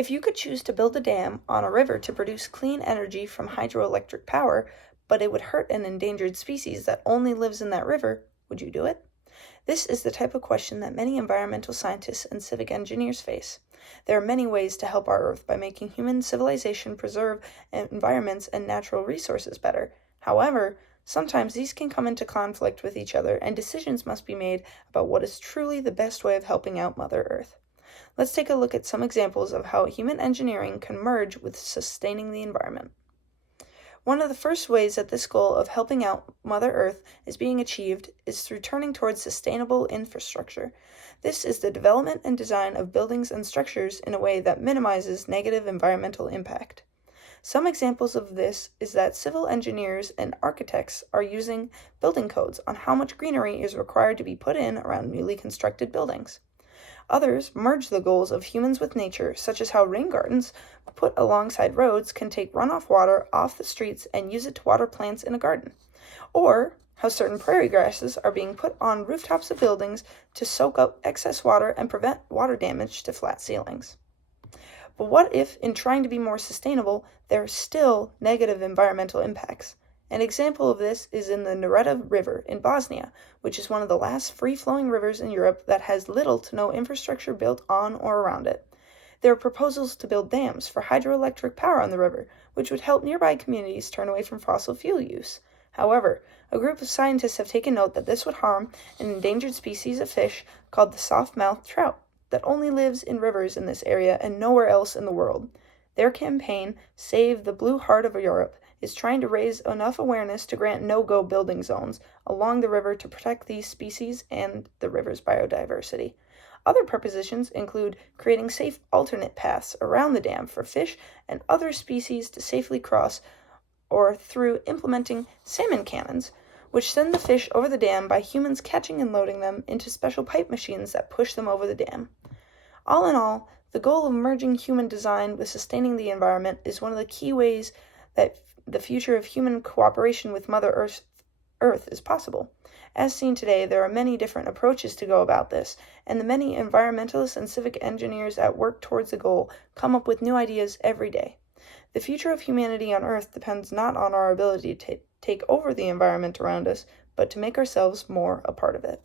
If you could choose to build a dam on a river to produce clean energy from hydroelectric power, but it would hurt an endangered species that only lives in that river, would you do it? This is the type of question that many environmental scientists and civic engineers face. There are many ways to help our Earth by making human civilization preserve environments and natural resources better. However, sometimes these can come into conflict with each other, and decisions must be made about what is truly the best way of helping out Mother Earth. Let's take a look at some examples of how human engineering can merge with sustaining the environment. One of the first ways that this goal of helping out Mother Earth is being achieved is through turning towards sustainable infrastructure. This is the development and design of buildings and structures in a way that minimizes negative environmental impact. Some examples of this is that civil engineers and architects are using building codes on how much greenery is required to be put in around newly constructed buildings. Others merge the goals of humans with nature, such as how rain gardens put alongside roads can take runoff water off the streets and use it to water plants in a garden. Or how certain prairie grasses are being put on rooftops of buildings to soak up excess water and prevent water damage to flat ceilings. But what if, in trying to be more sustainable, there are still negative environmental impacts? An example of this is in the Neretva River in Bosnia, which is one of the last free-flowing rivers in Europe that has little to no infrastructure built on or around it. There are proposals to build dams for hydroelectric power on the river, which would help nearby communities turn away from fossil fuel use. However, a group of scientists have taken note that this would harm an endangered species of fish called the soft-mouthed trout that only lives in rivers in this area and nowhere else in the world. Their campaign, Save the Blue Heart of Europe, is trying to raise enough awareness to grant no-go building zones along the river to protect these species and the river's biodiversity. Other propositions include creating safe alternate paths around the dam for fish and other species to safely cross, or through implementing salmon cannons, which send the fish over the dam by humans catching and loading them into special pipe machines that push them over the dam. All in all, the goal of merging human design with sustaining the environment is one of the key ways that the future of human cooperation with Mother Earth is possible. As seen today, there are many different approaches to go about this, and the many environmentalists and civic engineers that work towards the goal come up with new ideas every day. The future of humanity on Earth depends not on our ability to take over the environment around us, but to make ourselves more a part of it.